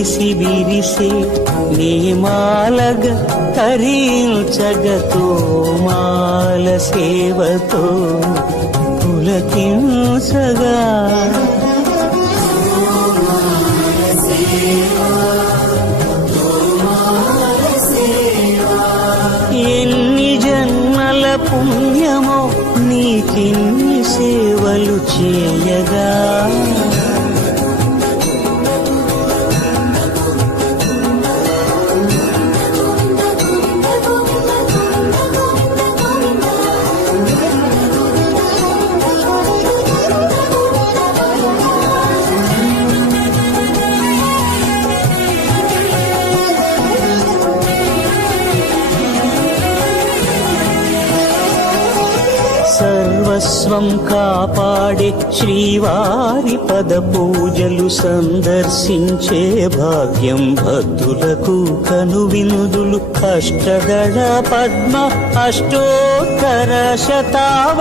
మురిసి నీ మాలగ తరించగతో మాల సేవతో పులకింసగా ఎన్ని జన్మల పుణ్యమో నీకిన్ని సేవలు చేయగా. సర్వస్వం కాపాడే శ్రీవారి పద పూజలు సందర్శించే భాగ్యం భక్తులకు కనువినుదులు అష్టదళ పద్మ అష్టోత్తర శతావ